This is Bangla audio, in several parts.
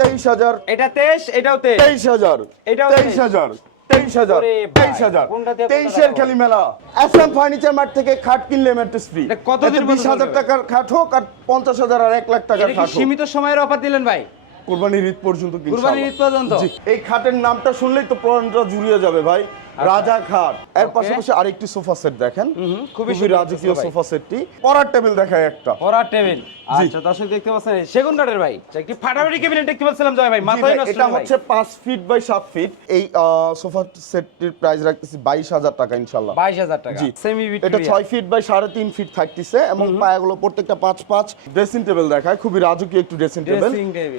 তেইশ হাজার। এটা তেইশ এটাও তেইশ। হাজার। এটাও তেইশ। হাজার। তেইশ হাজার। তেইশ হাজার। কোনটা দিয়ে কোনটা তেইশের খালি মেলা ফার্নিচার মার্ট থেকে খাট কিনলে ম্যাট্রেস ফ্রি এটা বিশ হাজার টাকার খাট হোক আর পঞ্চাশ হাজার আর এক লাখ টাকার খাট সীমিত সময়ের অফার দিলেন ভাই? কুরবানির ঈদ পর্যন্ত কুরবানির ঈদ পর্যন্ত? এই খাটের নামটা শুনলেই তো প্রাণটা জুড়িয়ে যাবে ভাই। রাজা খাট এর পাশাপাশি আরেকটি সোফা সেট দেখেন। খুবই রাজকীয় সোফা সেটটি। পড়ার টেবিল দেখায় একটা। পড়ার টেবিল। আচ্ছা দর্শক দেখতে পাচ্ছেন সেগুন কাঠের ভাই। আচ্ছা, একটি ফাটাফাটি ক্যাবিনেট দেখতে পাচ্ছিলাম জয় ভাই মাথায় নষ্ট এটা হচ্ছে পাঁচ ফিট বাই সাত ফিট এই সোফা সেটটির প্রাইস রাখতেছি বাইশ হাজার টাকা ইনশাল্লাহ বাইশ হাজার টাকা। জি। সেমি এটা ছয় ফিট বাই সাড়ে তিন ফিট থাকতেছে এবং পায়াগুলো প্রত্যেকটা পাঁচ পাঁচ। ড্রেসিং টেবিল দেখায় খুবই রাজকীয় একটু ড্রেসিং টেবিল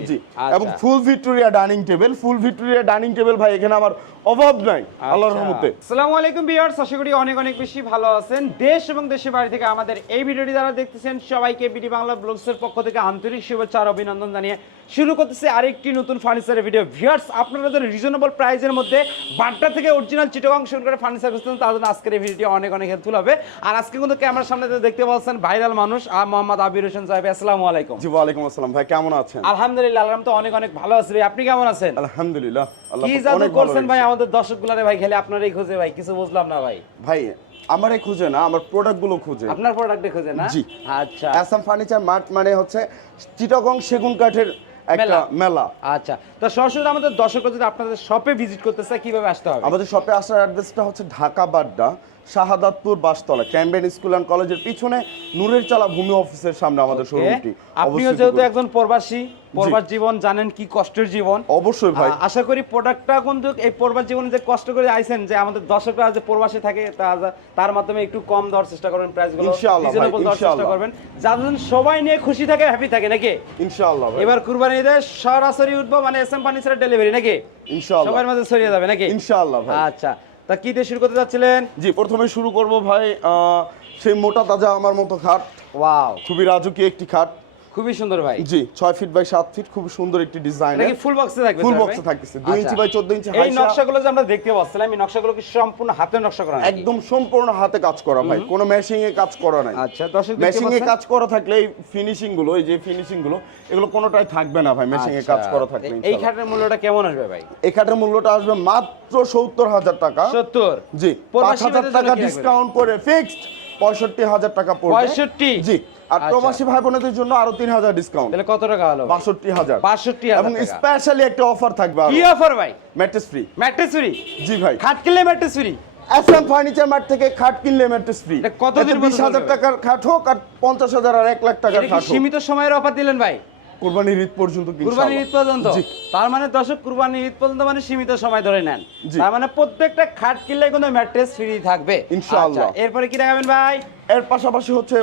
জি। আচ্ছা। এবং full Victoria dining table full Victoria dining table ভাই এখানে আমার অভাব নাই। আল্লাহর আচ্ছা। আসসালামু আলাইকুম ভিউয়ার্স আশা করি অনেক অনেক বেশি ভালো আছেন। দেশ এবং দেশের বাইরে থেকে আমাদের এই ভিডিওটি যারা দেখতেছেন সবাইকে বিডি বাংলা ব্লগসের পক্ষ থেকে আন্তরিক শুভেচ্ছা আর অভিনন্দন জানিয়ে শুরু করতেছে আরেকটি নতুন ফার্নিচারের ভিডিও ভিউয়ার্স আপনারা যারা রিজনেবল প্রাইসের মধ্যে বাড্ডা থেকে অরিজিনাল চিটগাং শুরু করে ফার্নিচার খুঁজতেন তাদের জন্য আজকের এই ভিডিওটি অনেক অনেক হেল্পফুল হবে। আর আজকে কিন্তু ক্যামেরার সামনে দেখতে পাচ্ছেন ভাইরাল মানুষ আর মোহাম্মদ আবির হোসেন সাহেব আসসালামু আলাইকুম। জি ওয়ালাইকুম আসসালাম। ভাই কেমন আছেন? আলহামদুলিল্লাহ আলহাম তো অনেক অনেক ভালো আছি ভাই। আপনি কেমন আছেন? আলহামদুলিল্লাহ কি জাদু করছেন ভাই। আমাদের দর্শকগুলারে ভাই খেলে আপনারই খুঁজে ভাই কিছু বুঝলাম না ভাই। ভাই আমারে খুঁজে না আমার প্রোডাক্টগুলো খুঁজে। আপনার প্রোডাক্টে খুঁজে না? জি। আচ্ছা। আসাম ফার্নিচার মার্ট মানে হচ্ছে চিটাগং সেগুন কাঠের একটা মেলা। মেলা। আচ্ছা। তো সরাসরি আমাদের দর্শক যদি আপনাদের শপে ভিজিট করতে চায় কীভাবে আসতে হবে? আমাদের শপে আসার অ্যাড্রেসটা হচ্ছে Dhaka Badda Shahadatpur Bashtola Cambrian school and কলেজের পিছনে নূরের চালা ভূমি অফিসের সামনে আমাদের শোরুমটি আপনিও যেহেতু একজন প্রবাসী প্রবাস জীবন জানেন কি কষ্টের জীবন। অবশ্যই ভাই। আশা করি প্রোডাক্টটা কিন্তু এই প্রবাস জীবনে যে কষ্ট করে আইছেন যে আমাদের দর্শকরা যে প্রবাসে থাকে তার মাধ্যমে একটু কম দেওয়ার চেষ্টা করবেন প্রাইসগুলো ইনশাআল্লাহ ভাই, রিজনেবল দেওয়ার চেষ্টা। করবেন। যাতে সবাই নিয়ে খুশি থাকে হ্যাপি থাকে নাকি? ইনশাআল্লাহ ভাই। এবার কুরবানি ঈদে সরাসরি উঠবো মানে এস এম ফার্নিচারের ডেলিভারি নাকি? ইনশাআল্লাহ। সবার মাঝে ছড়িয়ে যাবে নাকি? ইনশাআল্লাহ ভাই। আচ্ছা। তা কি দিয়ে শুরু করতে যাচ্ছিলেন জি প্রথমে শুরু করব ভাই সেই মোটা তাজা আমার মতো খাট। ওয়াও। খুবই রাজকীয় একটি খাট। খুবই সুন্দর ভাই। জি ছয় ফিট বাই সাত ফিট খুব সুন্দর একটি ডিজাইন এটা কি ফুল বক্সে থাকবে ফুল বক্সে ভাই? থাকতেছে দুই ইঞ্চি। বাই চোদ্দ ইঞ্চি এই নকশাগুলো যে আমরা দেখতে পাচ্ছিলাম এই নকশাগুলো কি সম্পূর্ণ হাতের নকশা করা একদম সম্পূর্ণ হাতে কাজ করা ভাই কোনো মেশিং এ কাজ করা নাই। আচ্ছা দর্শক মেশিং এ কাজ করা থাকলে এই ফিনিশিংগুলো এই যে ফিনিশিংগুলো এগুলো কোনোটাই থাকবে না ভাই মেশিং এ আচ্ছা। কাজ করা থাকলে এই। খাটের মূল্যটা কেমন আসবে ভাই? এই খাটের মূল্যটা আসবে মাত্র সত্তর হাজার টাকা। সত্তর? জি পাঁচ প্রবাসী হাজার টাকা ডিসকাউন্ট করে ফিক্সড পঁয়ষট্টি হাজার টাকা পড়বে। 65? জি। আর আচ্ছা। প্রবাসী ভাই বোনদের জন্য আরও তিন হাজার ডিসকাউন্ট তাহলে কত টাকা হলো? বাষট্টি হাজার। 62,000 এবং স্পেশালি একটা অফার থাকবে কি অফার ভাই? ম্যাট্রেস ফ্রি ম্যাট্রেস ফ্রি জি ভাই। খাট কিনলে mattress free SM furniture mart থেকে খাট কিনলে ম্যাট্রেস ফ্রি কতদিন বিশ হাজার টাকার খাট হোক আর পঞ্চাশ হাজার আর এক লাখ টাকার খাট সীমিত সময়ের অফার দিলেন ভাই? কোরবানির ঈদ পর্যন্ত কিনতে কুরবানি ঈদ পর্যন্ত? তার মানে দর্শক কুরবানি ঈদ পর্যন্ত মানে সীমিত সময় ধরে নেন। তার মানে প্রত্যেকটা খাট কিনলে কিন্তু ম্যাট্রেস ফ্রি থাকবে। ইনশাআল্লাহ। আচ্ছা, এরপরে কি দেখাবেন ভাই? এর পাশাপাশি হচ্ছে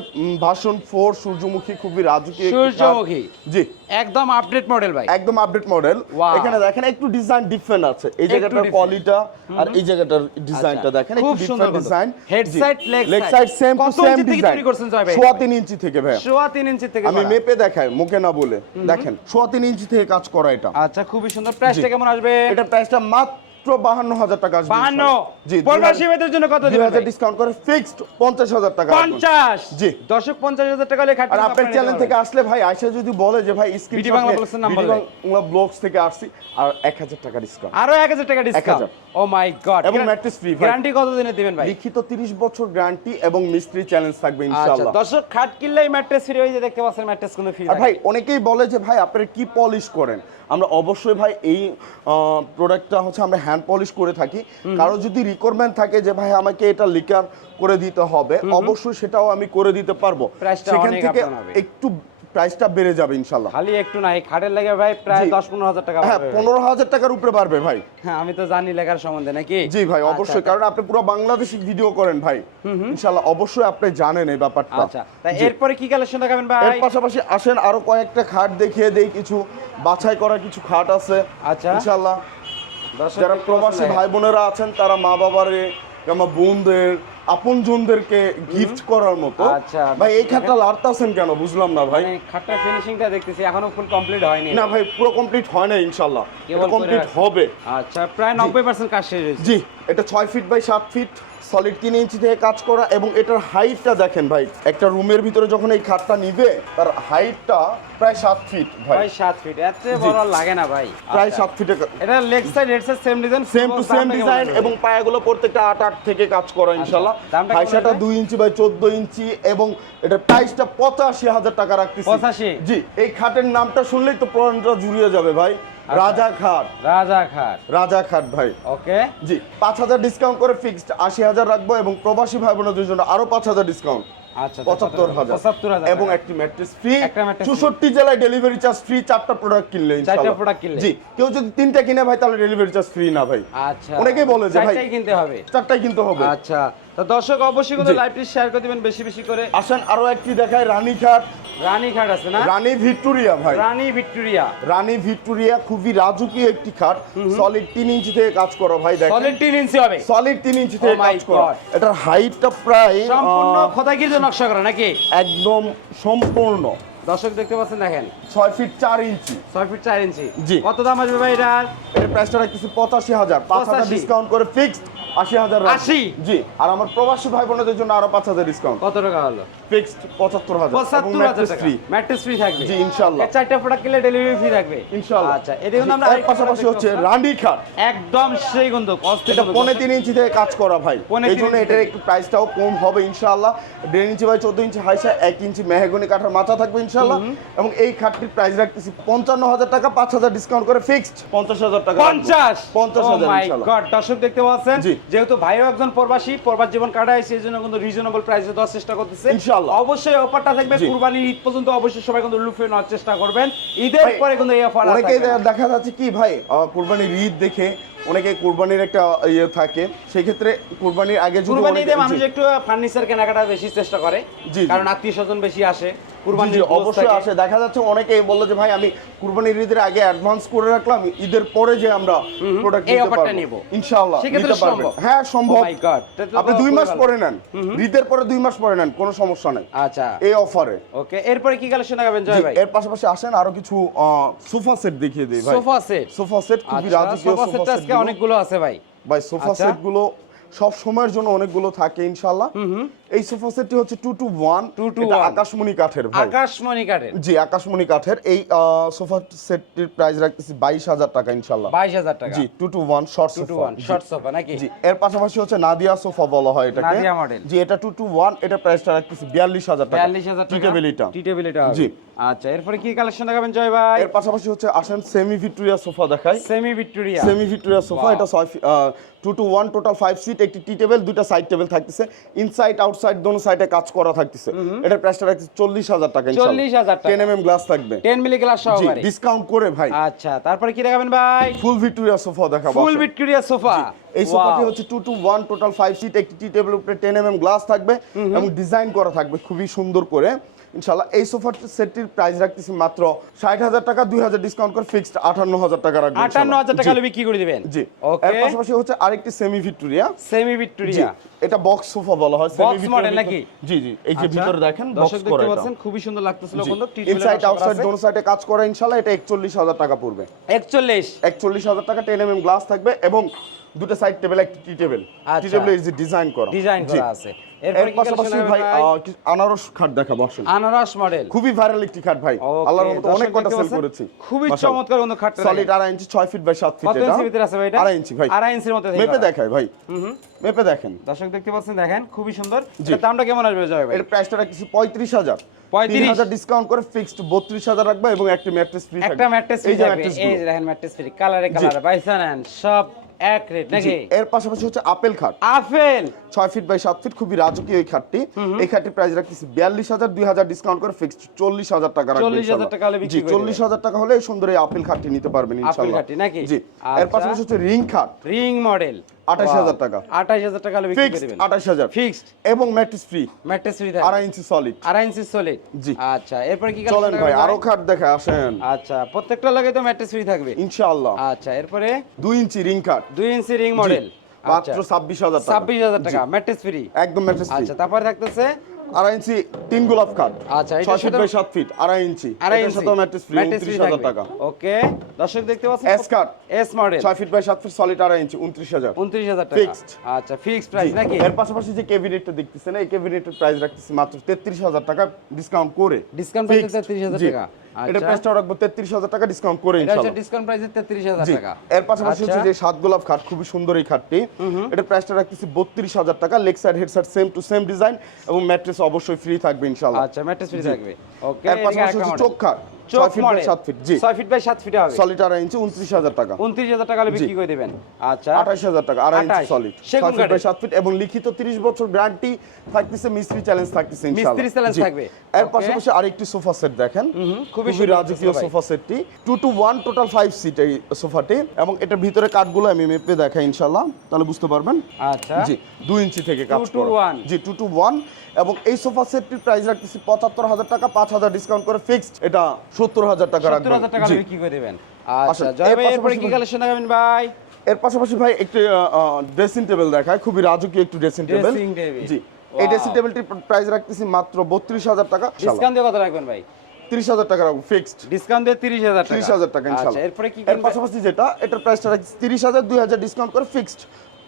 ভাষণ ফোর সূর্যমুখী খুবই রাজকীয় সূর্যমুখী। জি। একদম আপডেট মডেল ভাই। একদম আপডেট মডেল এখানে দেখেন একটু ডিজাইন ডিফারেন্ট আছে। এই জায়গাটার কোয়ালিটা আর এই জায়গাটার ডিজাইনটা আচ্ছা, দেখেন খুব সুন্দর design side, leg leg side same to same design করছেন ভাই? সোয়া তিন ইঞ্চি থেকে ভাই সোয়া তিন ইঞ্চি থেকে আমি মেপে দেখাই মুখে না বলে। দেখেন সোয়া তিন ইঞ্চি থেকে কাজ করা এটা। আচ্ছা খুবই সুন্দর। প্রাইসটা। কেমন আসবে? এটা প্রাইসটা মাত্র বাহান্ন হাজার টাকা আসবে বাহান্ন ইনশাআল্লাহ। জি প্রবাসী ভাইদের জন্য কত দিবেন হাজার ভাই? ডিসকাউন্ট করে ফিক্সড পঞ্চাশ হাজার টাকা আসবে। পঞ্চাশ জি। দশক পঞ্চাশ হাজার টাকা হলে খাট আর আপনার চ্যানেল থেকে আসলে ভাই যদি বলে যে ভাই স্ক্রিন বিডি বাংলা নাম। বাংলা ব্লগস থেকে আসছি আর এক হাজার টাকা ডিসকাউন্ট আরও এক হাজার টাকা ডিসকাউন্ট ও মাই গড এবং free, ভাই। গ্যারান্টি কত দিনে দিবেন ভাই লিখিত 30 বছর গ্যারান্টি এবং মিস্ত্রি চ্যালেঞ্জ থাকবে আচ্ছা ইনশাআল্লাহ দর্শক খাট কিনলেই ম্যাট্রেস ফ্রি হয়ে যে দেখতে পাচ্ছেন ম্যাট্রেসগুলো ফ্রি আর ভাই অনেকেই বলে যে ভাই আপনারা কি পলিশ করেন আমরা অবশ্যই ভাই এই প্রোডাক্টটা হচ্ছে আমরা হ্যান্ড পলিশ করে থাকি। কারও যদি রিকোয়ারমেন্ট থাকে যে ভাই আমাকে এটা লিকার করে দিতে হবে অবশ্যই সেটাও আমি করে দিতে পারব। সেখান থেকে একটু প্রাইসটা বেড়ে যাবে ইনশাআল্লাহ। খালি একটু না এই খাটের লাগে ভাই প্রায়। দশ পনেরো হাজার টাকা হ্যাঁ। পনেরো হাজার টাকার উপরে বাড়বে ভাই। হ্যাঁ আমি তো জানি লেখার সম্বন্ধে নাকি? জি ভাই আচ্ছা, অবশ্যই কারণ আপনি পুরো বাংলাদেশি ভিডিও করেন ভাই। ইনশাআল্লাহ অবশ্যই আপনি জানেন এই ব্যাপারটা। আচ্ছা এরপরে কি কালেকশন দেখাবেন ভাই? এর পাশাপাশি আসেন আরও কয়েকটা খাট দেখিয়ে দেই কিছু বাছাই করা কিছু খাট আছে আচ্ছা। ইনশাআল্লাহ। দর্শক যারা প্রবাসী ভাই। বোনেরা আছেন তারা মা বাবারে আমার বোনদের আপনজনদেরকে গিফট করার মতো। আচ্ছা। ভাই এই খাটটা লাড়তাছেন কেন? বুঝলাম না ভাই। খাটটা খাটটার ফিনিশিংটা দেখতেছি এখনও ফুল কমপ্লিট হয়নি। না ভাই পুরো কমপ্লিট হয় না ইনশাআল্লাহ। কমপ্লিট হবে। আচ্ছা প্রায় নব্বই পার্সেন্ট কাজ শেষ হয়েছে। জি। এটা ছয় ফিট বাই সাত ফিট সলিড তিন ইঞ্চি থেকে কাজ করা এবং এটার হাইটটা দেখেন ভাই একটা রুমের ভিতরে যখন এই খাটটা নিবে তার হাইটটা প্রায় সাত ফিট ভাই। সাত ফিট এত বড় লাগে না ভাই। প্রায় আচ্ছা। সাত ফিটে এটা leg side head side same design same to same design এবং পায়াগুলো প্রত্যেকটা আট আট থেকে কাজ করা ইনশাল্লাহ আচ্ছা, কেমন হাইসাটা দুই ইঞ্চি বাই চোদ্দ ইঞ্চি এবং এটার প্রাইসটা পঁচাশি হাজার টাকা রাখতেছি। 85? জি এই খাটের নামটা শুনলেই তো প্রাণটা জুড়িয়ে যাবে ভাই। আচ্ছা। রাজা খাট রাজা খাট রাজা খাট ভাই। ওকে। জি পাঁচ হাজার ডিসকাউন্ট করে ফিক্সড আশি হাজার রাখব এবং প্রবাসী ভাই বোনদের জন্য আরও পাঁচ হাজার ডিসকাউন্ট আচ্ছা পঁচাত্তর হাজার। পঁচাত্তর হাজার এবং একটি ম্যাট্রেস ফ্রি। চৌষট্টি জেলায় ডেলিভারি চার্জ ফ্রি চারটা প্রোডাক্ট কিনলে ইনশাআল্লাহ। product কিনলে। জি কেউ যদি তিনটা কিনে ভাই তাহলে ডেলিভারি চার্জ ফ্রি না ভাই। আচ্ছা। অনেকেই বলে যে ভাই- কিনতে হবে। চারটাই কিনতে হবে। আচ্ছা। তো দর্শক অবশ্যই কিন্তু লাইভটি শেয়ার করে দিবেন বেশি বেশি করে। আসেন আরও একটি দেখায় রানী খাট রানী খাট আছে না? রানী ভিক্টোরিয়া ভাই। রানী ভিক্টোরিয়া। রানী ভিক্টোরিয়া খুবই রাজুকি একটি খাট। সলিড তিন ইঞ্চি থেকে কাজ করা ভাই দেখেন। সলিড তিন ইঞ্চি হবে। সলিড তিন ইঞ্চি থেকে Oh কাজ করা। এটার হাইটটা প্রায় সম্পূর্ণ খোদাই কিন্তু নকশা করা নাকি? একদম সম্পূর্ণ। দর্শক দেখতে পাচ্ছেন দেখেন। ছয় ফিট চার ইঞ্চি। ছয় ফিট চার ইঞ্চি। জি। কত দাম আসবে ভাই এটার? এর প্রাইসটা রাখতেছি পঁচাশি হাজার। পাঁচ হাজার ডিসকাউন্ট করে ফিক্সড আশি হাজার। 80? জি আর আমার প্রবাসী ভাই বোনদের জন্য আরও পাঁচ হাজার ডিসকাউন্ট কত টাকা হলো? ফিক্সড পঁচাত্তর হাজার। পঁচাত্তর হাজার free। ম্যাট্রেস ফ্রি থাকবে। জি, ইনশাআল্লাহ। এর চারটা প্রোডাক্ট কিনলে ডেলিভারি ফ্রি থাকবে। ইনশাআল্লাহ। আচ্ছা এটা কিন্তু আমরা এর পাশাপাশি হচ্ছে রান্ডি খাট একদম সেই গন্ধ অস্থির এটা পনে তিন ইঞ্চি থেকে কাজ করা ভাই। এই জন্য এটার একটু প্রাইসটাও কম হবে ইনশাআল্লাহ। দেড় ইঞ্চি বাই চোদ্দ ইঞ্চি হাইসা এক ইঞ্চি মেহগনি কাঠার মাথা থাকবে ইনশাআল্লাহ। এবং এই খাটটির প্রাইস রাখতেছি পঞ্চান্ন হাজার টাকা পাঁচ হাজার ডিসকাউন্ট করে ফিক্সড পঞ্চাশ হাজার টাকা পঞ্চাশ! পঞ্চাশ Oh হাজার God, দর্শক দেখতে পাচ্ছেন? জি। যেহেতু ভাইও একজন প্রবাসী প্রবাস জীবন কাটায় সেই জন্য কিন্তু রিজনেবল প্রাইসে দেওয়ার চেষ্টা করতেছে। ইনশাআল্লাহ। অবশ্যই অফারটা থাকবে কুরবানির ঈদ পর্যন্ত অবশ্যই সবাই কিন্তু লুফে নেওয়ার চেষ্টা করবেন। ঈদের পরে কিন্তু এই অফার অনেকে দেখা যাচ্ছে কি ভাই কুরবানির ঈদ দেখে অনেকে কুরবানির একটা ইয়ে থাকে। সেই ক্ষেত্রে কুরবানির আগে যদি কুরবানি ঈদে মানুষ একটু ফার্নিচার কেনাকাটা বেশি চেষ্টা করে। কারণ আত্মীয় স্বজন বেশি আসে। জি, কুরবানি অবশ্যই আসে। দেখা যাচ্ছে অনেকেই বলল যে ভাই আমি কুরবানির ঈদের আগে অ্যাডভান্স করে রাখলাম ঈদের পরে যে আমরা প্রোডাক্ট নিতে পারব। ইনশাআল্লাহ নিতে সম্ভব? হ্যাঁ সম্ভব। Oh আপনি দুই মাস পরে নেন। ঈদের পরে দুই মাস পরে নেন কোনো সমস্যা নেই। আচ্ছা। এই অফারে ওকে এরপরে কি কালেকশন দেখাবেন জয় ভাই? এর পাশাপাশি আসেন আরও কিছু সোফা সেট দেখিয়ে দিই ভাই। Sofa set? সোফা সেট খুবই আচ্ছা রাজকীয় সোফা সোফা সেট আজকে অনেকগুলো আছে ভাই। ভাই সোফা আচ্ছা। সেটগুলো সব সময়ের জন্য অনেকগুলো থাকে ইনশাআল্লাহ। এই সোফা সেটটি হচ্ছে টু টু ওয়ান 2 to এটা 1 আকাশমণি কাঠের ভাই। আকাশমণি কাঠের। জি আকাশমণি কাঠের। এই সোফা সেটটির প্রাইস রাখতেছি বাইশ হাজার টাকা ইনশাল্লাহ বাইশ হাজার টাকা। জি two two one short two two one short sofa নাকি? জি এর পাশাপাশি হচ্ছে নাদিয়া সোফা বলা হয় এটাকে। নাদিয়া model। জি এটা টু টু ওয়ান এটা প্রাইসটা রাখতেছি বিয়াল্লিশ হাজার টাকা। বিয়াল্লিশ হাজার টাকা। টি টেবিল এটা টি টেবিল জি। আচ্ছা এরপরে কি কালেকশন দেখাবেন জয় ভাই? এর পাশাপাশি হচ্ছে আসেন সেমি ভিক্টোরিয়া সোফা দেখাই। Semi Victoria semi Victoria sofa এটা two two one total five seat একটি টি টেবিল দুইটা সাইড টেবিল থাকতেছে। ইনসাইড আউটসাইড দোনো সাইডে কাজ করা থাকতেছে। এটার প্রাইসটা রাখতেছি চল্লিশ হাজার টাকা 40,000 টাকা। টেন এম এম গ্লাস থাকবে। টেন মিলি গ্লাস সহকারে ডিসকাউন্ট করে ভাই। আচ্ছা তারপরে কি দেখাবেন ভাই? ফুল ভিক্টোরিয়া সোফা দেখাবো ফুল। ভিক্টোরিয়া সোফা এই সোফাটি হচ্ছে two two one total five seat একটি টি টেবিল উপরে টেন এম এম গ্লাস থাকবে এবং ডিজাইন করা থাকবে খুবই সুন্দর করে। ইনশাল্লাহ এই সোফার সেটটির প্রাইস রাখতেছি মাত্র ষাট হাজার টাকা দুই হাজার ডিসকাউন্ট করে ফিক্সড আটান্ন হাজার টাকা রাখবেন আটান্ন হাজার টাকা বিক্রি করে দিবেন? জি। ওকে এর পাশাপাশি হচ্ছে আরেকটি সেমি ভিক্টোরিয়া সেমি ভিক্টোরিয়া এটা বক্স সোফা বলা হয় model Victoria নাকি? জি জি এই যে আচ্ছা, ভিতরে দেখেন বক্স দর্শক করা দেখতে পাচ্ছেন খুবই সুন্দর লাগতেছিল কিন্তু টি টেবিল ইনসাইড আউটসাইড দোনো সাইডে কাজ করা ইনশাআল্লাহ এটা একচল্লিশ হাজার টাকা পড়বে। 41 একচল্লিশ হাজার টাকা টেন এম এম গ্লাস থাকবে এবং দুটো সাইড টেবিল একটি টি টেবিল টি। টেবিল এই যে ডিজাইন করা। ডিজাইন। করা আছে। এর পাশাপাশি ভাই ভাই আহ, কিছু আনারস খাট দেখাবো আসেন। আনারস মডেল খুবই ভাইরাল একটি খাট ভাই। আল্লাহর মতো অনেক কটা সেল করেছি খুবই চমৎকার কিন্তু খাটটা সলিড আড়াই ইঞ্চি ছয় ফিট বাই সাত ফিট এটা? ইঞ্চি ভিতরে আছে ভাই এটা? আড়াই ইঞ্চি ভাই। আড়াই ইঞ্চির মধ্যে মেপে দেখায় ভাই। মেপে দেখেন। দর্শক দেখতে পাচ্ছেন দেখেন খুবই সুন্দর। দামটা কেমন আসবে জয় ভাই? এর প্রাইসটা হাজার। 35,000 হাজার ডিসকাউন্ট করে ফিক্সড বত্রিশ হাজার রাখবে এবং একটি ম্যাট্রেস ফ্রি একটা ম্যাট্রেস ফ্রি থাকবে। এই দেখেন ম্যাট্রেস ফ্রি কালারে কালার বাইসান এন্ড সব এক রেট নাকি? এর পাশাপাশি হচ্ছে আপেল খাট। আপেল! ছয় ফিট বাই সাত ফিট খুবই রাজকীয় এই খাটটি। এই খাটটির প্রাইস রাখতেছি বিয়াল্লিশ হাজার দুই হাজার ডিসকাউন্ট করে ফিক্সড চল্লিশ হাজার টাকা 40,000 ইনশাআল্লাহ। টাকা হলে জি চল্লিশ হাজার টাকা হলে সুন্দর এই আপেল খাটটি নিতে পারবেন ইনশাআল্লাহ খাটটি নাকি? জি এর আচ্ছা। পাশাপাশি হচ্ছে রিং খাট। Ring model. 28,000 টাকা। আঠাশ হাজার টাকা হলে বিক্রি আঠাশ হাজার। ফিক্সড এবং ম্যাট্রেস ফ্রি ম্যাট্রেস ফ্রি আড়াই ইঞ্চি সলিড আড়াই ইঞ্চি সলিড জি। আচ্ছা এরপর কি চলেন ভাই আরও খাট দেখে আসেন। আচ্ছা প্রত্যেকটা লাগে তো ম্যাট্রেস ফ্রি থাকবে। ইনশাআল্লাহ। আচ্ছা এরপরে? দুই ইঞ্চি রিং খাট। দুই ইঞ্চি রিং মডেল। মাত্র ছাব্বিশ হাজার টাকা। ছাব্বিশ হাজার টাকা ম্যাট্রেস ফ্রি। একদম ম্যাট্রেস ফ্রি। আচ্ছা তারপরে থাকতেছে আড়াই ইঞ্চি তিন গোলাপ খাট আচ্ছা, ছয় ফিট বাই সাত ফিট আড়াই ইঞ্চি। আড়াই ইঞ্চি। সাথে ম্যাট্রেস ফ্রি উনত্রিশ হাজার টাকা। ওকে দর্শক দেখতে পাচ্ছেন? এস কাট এস মডেল ছয় ফিট বাই সাত ফিট সলিড আড়াই ইঞ্চি উনত্রিশ হাজার। উনত্রিশ হাজার টাকা। Fixed। আচ্ছা ফিক্সড প্রাইস নাকি? এর পাশাপাশি যে ক্যাবিনেটটা দেখতেছেন এই ক্যাবিনেটের প্রাইস রাখতেছি মাত্র তেত্রিশ হাজার টাকা ডিসকাউন্ট করে। Discount Fixed। 33000 টাকা। এটা আচ্ছা। প্রাইসটা রাখব তেত্রিশ হাজার টাকা ডিসকাউন্ট করে এটা ডিসকাউন্ট প্রাইসে জি। টাকা। এর পাশাপাশি হচ্ছে আচ্ছা। যে সাত গোলাপ খাট খুবই সুন্দর এই খাটটি। এটা প্রাইসটা রাখতেছি বত্রিশ হাজার টাকা। Leg side head side same to same design এবং ম্যাট্রেস অবশ্যই ফ্রি থাকবে ইনশাআল্লাহ। আচ্ছা ম্যাট্রেস ফ্রি থাকবে। ওকে এর পাশাপাশি হচ্ছে চোখ খাট। চোখ মডেল সাত ফিট জি। ছয় ফিট বাই সাত ফিটে হবে। সলিড আড়াই ইঞ্চি উনত্রিশ হাজার টাকা। উনত্রিশ হাজার টাকা হলে বিক্রি করে দেবেন। আচ্ছা। আঠাশ হাজার টাকা আড়াই ইঞ্চি সলিড সেগুন ফিট বাই কাঠের। ফিট এবং লিখিত তিরিশ বছর গ্যারান্টি থাকতেছে মিস্ত্রি চ্যালেঞ্জ থাকতেছে ইনশাআল্লাহ। মিস্ত্রি challenge থাকবে। এর পাশাপাশি আরেকটি সোফা সেট দেখেন। খুবই রাজকীয় সোফা সেটটি two two one total five seat এই সোফাটি এবং এটার ভিতরে কাঠগুলো আমি মেপে দেখাই ইনশাল্লাহ তাহলে বুঝতে পারবেন। আচ্ছা। জি দুই ইঞ্চি থেকে কাজ করা। জি টু টু ওয়ান এবং এই সোফা সেটটির প্রাইস রাখতেছি পঁচাত্তর হাজার টাকা পাঁচ হাজার ডিসকাউন্ট করে ফিক্সড এটা সত্তর হাজার টাকা রাখবেন। হাজার টাকা বিক্রি করে দেবেন? আচ্ছা জয় এর ভাই এরপরে পাশাপাশি কি ভাই- কালেকশন দেখাবেন ভাই? এর পাশাপাশি ভাই একটি ড্রেসিং টেবিল দেখায় খুবই রাজকীয় একটি ড্রেসিং টেবিল জি এই ড্রেসিং টেবিলটির প্রাইস রাখতেছি মাত্র বত্রিশ হাজার টাকা ডিসকাউন্ট দিয়ে কত রাখবেন ভাই? তিরিশ হাজার টাকা রাখব ফিক্সড ডিসকাউন্ট দিয়ে তিরিশ হাজার টাকা। তিরিশ হাজার টাকা আচ্ছা ইনশাল্লাহ এরপরে কি এর পাশাপাশি যেটা এটার প্রাইসটা রাখছি তিরিশ হাজার দুই হাজার ডিসকাউন্ট করে ফিক্সড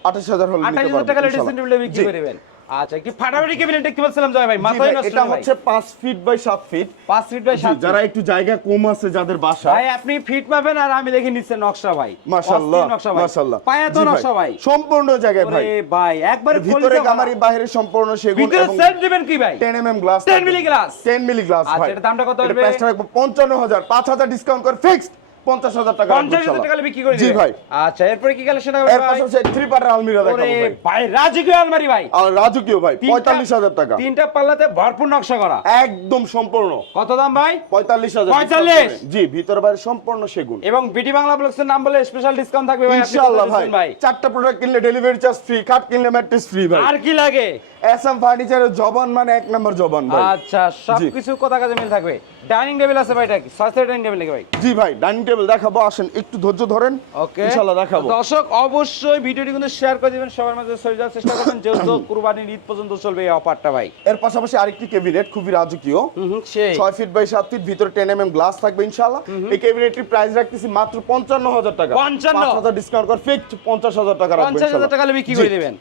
আঠাশ হাজার হলে আঠাশ হাজার টাকা ড্রেসিং টেবিলে বিক্রি করে দেবেন? আচ্ছা কি ফাটাফাটি ক্যাবিনেট দেখতে পাচ্ছিলাম জয় ভাই? মাথায় নষ্ট এটা হচ্ছে পাঁচ ফিট বাই সাত ফিট পাঁচ ফিট বাই জি, সাত যারা একটু জায়গা কম আছে যাদের বাসা ভাই আপনি ফিট পাবেন আর আমি দেখে নকশা ভাই। মাশাআল্লাহ ভাই। মাশাআল্লাহ। পায়া তো নকশা ভাই। সম্পূর্ণ জায়গায় ভাই। ওরে ভাই একবারে ভিতরে বাইরে সম্পূর্ণ সেগুন ভিতরে সেট দিবেন কি ভাই? 10 mm glass 10 milli glass 10 milli glass আচ্ছা, ভাই। দামটা কত রাখব 55000 5000 ডিসকাউন্ট করে ফিক্সড 50000 টাকা পঞ্চাশ হাজার টাকা বিক্রি করে জি ভাই। আচ্ছা এরপরে কি কালেকশন হবে এর পাশাপাশি থ্রি পার্টের আলমিরা দেখাবো ভাই। রাজকীয় আলমারি ভাই। আর রাজকীয় ভাই তিনটা- 45000 টাকা। তিনটা পাল্লাতে ভরপুর নকশা করা। একদম সম্পূর্ণ। কত দাম ভাই? 45000 45 জি ভিতর বাইরে সম্পূর্ণ সেগুন। এবং বিটি বাংলা ব্লগসের নাম বলে স্পেশাল ডিসকাউন্ট থাকবে ভাই ইনশাআল্লাহ ভাই। চারটা প্রোডাক্ট কিনলে ডেলিভারি চার্জ ফ্রি কাট কিনলে ম্যাট্রেস ফ্রি ভাই। আর কি লাগে? এসএম ফার্নিচারের জবান মানে এক নম্বর জবান ভাই। আচ্ছা সবকিছু কথা কাজে মিল থাকবে? ডাইনিং টেবিল আছে ভাই এটা কি? ছয় সাইড ডাইনিং টেবিল নাকি ভাই? জি ভাই ডাইনিং টেবিল দেখাবো আসেন একটু ধৈর্য ধরেন ওকে। ইনশাআল্লাহ দেখাবো। দর্শক অবশ্যই ভিডিওটি কিন্তু শেয়ার করে দিবেন সবার মাঝে ছড়িয়ে যাওয়ার চেষ্টা করবেন যেহেতু কুরবানির ঈদ পর্যন্ত চলবে এই অফারটা ভাই। এর পাশাপাশি আরেকটি ক্যাবিনেট খুবই রাজকীয়। হুম সেই। ছয় ফিট বাই সাত ফিট ভিতরে টেন এম এম গ্লাস থাকবে ইনশাআল্লাহ। এই ক্যাবিনেটটির প্রাইস রাখতেছি মাত্র পঞ্চান্ন হাজার টাকা। 55 হাজার ডিসকাউন্ট করে ফিক্সড পঞ্চাশ হাজার টাকা রাখবেন পঞ্চাশ হাজার টাকা হলে বিক্রি করে। দেবেন।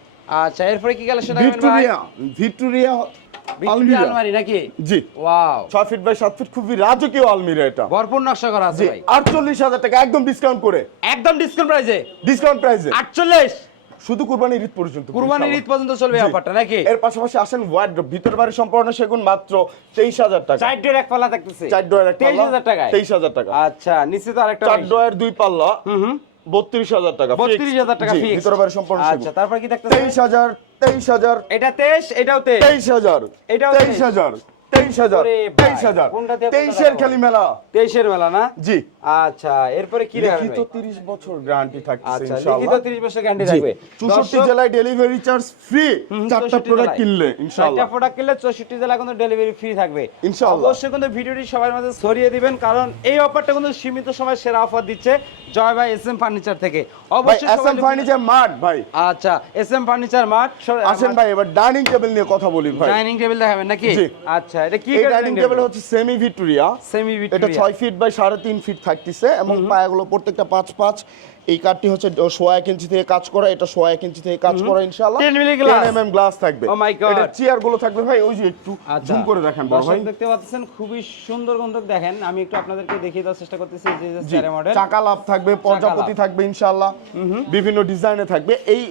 আচ্ছা এরপরে কি কালেকশন রাখবেন ভাই? ভিক্টোরিয়া ভিক্টোরিয়া আলমিরা। নাকি? জি। ওয়াও। ছয় ফিট বাই সাত ফিট খুবই রাজকীয় আলমিরা এটা। ভরপুর নকশা করা আছে ভাই। আটচল্লিশ হাজার টাকা একদম ডিসকাউন্ট করে। একদম ডিসকাউন্ট প্রাইসে ডিসকাউন্ট প্রাইসে আটচল্লিশ? শুধু কুরবানির ঈদ পর্যন্ত কুরবানির ঈদ পর্যন্ত চলবে এই নাকি? এর পাশাপাশি আসেন ওয়ার্ড ভিতর বাড়ি সম্পূর্ণ সেগুন মাত্র তেইশ হাজার টাকা। চার এক পাল্লা থাকতেছে চার ডয়ের এক টাকা। আচ্ছা নিশ্চিত আরেকটা চার। ডয়ের দুই পাল্লা। বত্রিশ হাজার টাকা বত্রিশ হাজার টাকা জি, ভিতর বাড়ি সম্পূর্ণ আচ্ছা তারপর কি থাকতেছে তেইশ হাজার তেইশ হাজার। এটা তেইশ এটাও তেইশ। হাজার। এটাও তেইশ। হাজার। তেইশ হাজার। তেইশ হাজার। তেইশের? খালি মেলা তেইশের মেলা না? জি। আচ্ছা এরপরে কি লিখিত ভাই? তিরিশ বছর গ্যারান্টি থাকছে আচ্ছা ইনশাআল্লাহ। লিখিত 30 বছর গ্যারান্টি থাকবে। চৌষট্টি দর্শক, জেলায় ডেলিভারি চার্জ ফ্রি চারটা প্রোডাক্ট জেলায়। কিনলে চারটা প্রোডাক্ট কিনলে চৌষট্টি জেলা কিন্তু ডেলিভারি ফ্রি থাকবে। ইনশাআল্লাহ। অবশ্যই কিন্তু ভিডিওটি সবার মাঝে ছড়িয়ে দিবেন কারণ এই অফারটা কিন্তু সীমিত সময় সেরা অফার দিচ্ছে জয় ভাই এস এম ফার্নিচার থেকে। অবশ্যই এস এম ফার্নিচার মার্ট ভাই। আচ্ছা এস এম ফার্নিচার মার্ট আসেন ভাই এবার ডাইনিং টেবিল নিয়ে কথা বলি ভাই। ডাইনিং টেবিল দেখাবেন নাকি? আচ্ছা এটা কি ডাইনিং টেবিল হচ্ছে সেমি ভিক্টোরিয়া সেমি এটা ছয় ফিট বাই সাড়ে তিন ফিট থাকতেছে এবং পায়াগুলো প্রত্যেকটা পাঁচ পাঁচ এই কাঠটি হচ্ছে সোয়া এক ইঞ্চি থেকে কাজ করা এটা সোয়া এক ইঞ্চি থেকে কাজ করা ইনশাআল্লাহ। 10 মিলি এম এম গ্লাস থাকবে। Oh. এটা চেয়ারগুলো থাকবে ভাই ওই যে একটু আচ্ছা। জুম করে দেখেন বড় ভাই। দেখতে পাচ্ছেন খুবই সুন্দর গন্ধক দেখেন। আমি একটু আপনাদেরকে দেখিয়ে দেওয়ার চেষ্টা করতেছি যে যে চেয়ারের মডেল চাকা লাভ থাকবে প্রজাপতি থাকবে ইনশাআল্লাহ। বিভিন্ন ডিজাইনে থাকবে। এই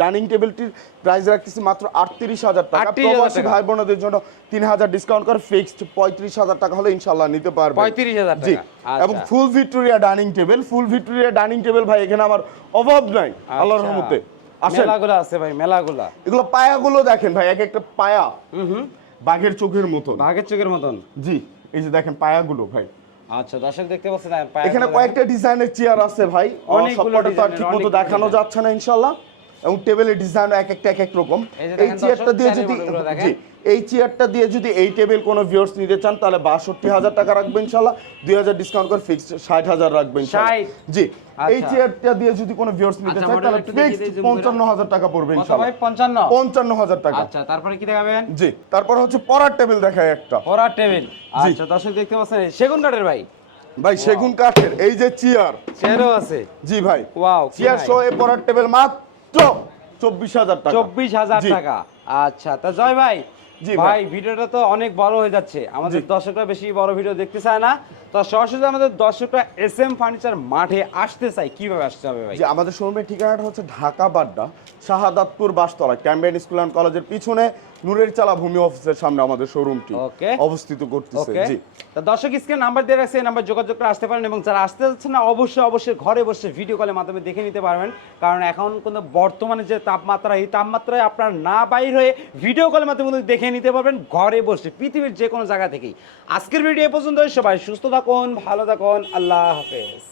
ডাইনিং টেবিলটির প্রাইস রাখতেছি মাত্র আটত্রিশ হাজার টাকা। প্রবাসী ভাই বোনদের জন্য তিন হাজার ডিসকাউন্ট করে ফিক্সড পঁয়ত্রিশ হাজার টাকা হলে ইনশাআল্লাহ নিতে পারবে 35,000 জি আচ্ছা। এবং full Victoria dining table full Victoria dining table ভাই এখানে আমার অভাব নাই আল্লাহর আচ্ছা। রহমতে। মেলাগুলো আছে ভাই মেলাগুলা। এগুলো পায়াগুলো দেখেন ভাই এক একটা পায়া। বাঘের চোখের মতো ভাগের চোখের মতন? জি এই যে দেখেন পায়াগুলো ভাই। আচ্ছা দর্শক দেখতে পাচ্ছেন এখানে কয়েকটা ডিজাইনের চেয়ার আছে ভাই। অনেকগুলো তো আর ঠিক মতো দেখানো যাচ্ছে না ইনশাল্লাহ এবং টেবিলের ডিজাইন এক একটা এক এক রকম। এই চেয়ারটা দিয়ে যদি জি এই চেয়ারটা দিয়ে যদি এই টেবিল কোনো ভিউয়ার্স নিতে চান তাহলে বাষট্টি হাজার টাকা রাখবেন ইনশাল্লাহ দুই হাজার ডিসকাউন্ট করে ফিক্সড ষাট হাজার রাখবেন ইনশাল্লাহ। 60 জি এই আচ্ছা। চেয়ারটা দিয়ে যদি কোনো ভিউয়ার্স নিতে আচ্ছা, চায় তাহলে ফিক্সড। পঞ্চান্ন হাজার টাকা পড়বে ইনশাল্লাহ ভাই? পঞ্চান্ন? পঞ্চান্ন হাজার টাকা। আচ্ছা তারপরে কি দেখাবেন? জি তারপর হচ্ছে পড়ার টেবিল দেখায় একটা। পড়ার টেবিল আচ্ছা দর্শক দেখতে পাচ্ছেন সেগুন কাঠের ভাই। ভাই সেগুন কাঠের এই যে চেয়ার চেয়ারও আছে। জি ভাই। ওয়াও চেয়ার সহ এ পড়ার টেবিল মাত্র চব্বিশ হাজার টাকা। চব্বিশ হাজার টাকা। আচ্ছা তা জয় ভাই। ভাই ভাই। ভিডিওটা তো অনেক বড় হয়ে যাচ্ছে। আমাদের দর্শকরা বেশি বড় ভিডিও দেখতে চায় না। তো সরাসরি আমাদের দর্শকরা এস এম ফার্নিচার মাঠে আসতে চাই কীভাবে আসতে হবে ভাই? আমাদের শোরুমের ঠিকানাটা হচ্ছে Dhaka Badda Shahadatpur Bashtola Cambrian school and কলেজের পিছনে। নূরের চালা ভূমি অফিসের সামনে আমাদের শোরুমটি অবস্থিত করতেছে জি। তা দর্শক স্ক্রিন নাম্বার দিয়ে রাখছে এই নাম্বার যোগাযোগ করে আসতে পারেন এবং যারা আসতে যাচ্ছেন না অবশ্যই অবশ্যই ঘরে বসে ভিডিও কলের মাধ্যমে দেখে নিতে পারবেন। কারণ এখন কিন্তু বর্তমানে যে তাপমাত্রা এই তাপমাত্রায় আপনার না বাইর হয়ে ভিডিও কলের মাধ্যমে কিন্তু দেখে নিতে পারবেন ঘরে বসে পৃথিবীর যে কোনো জায়গা থেকেই। আজকের ভিডিও এ পর্যন্ত সবাই সুস্থ থাকুন ভালো থাকুন আল্লাহ হাফেজ।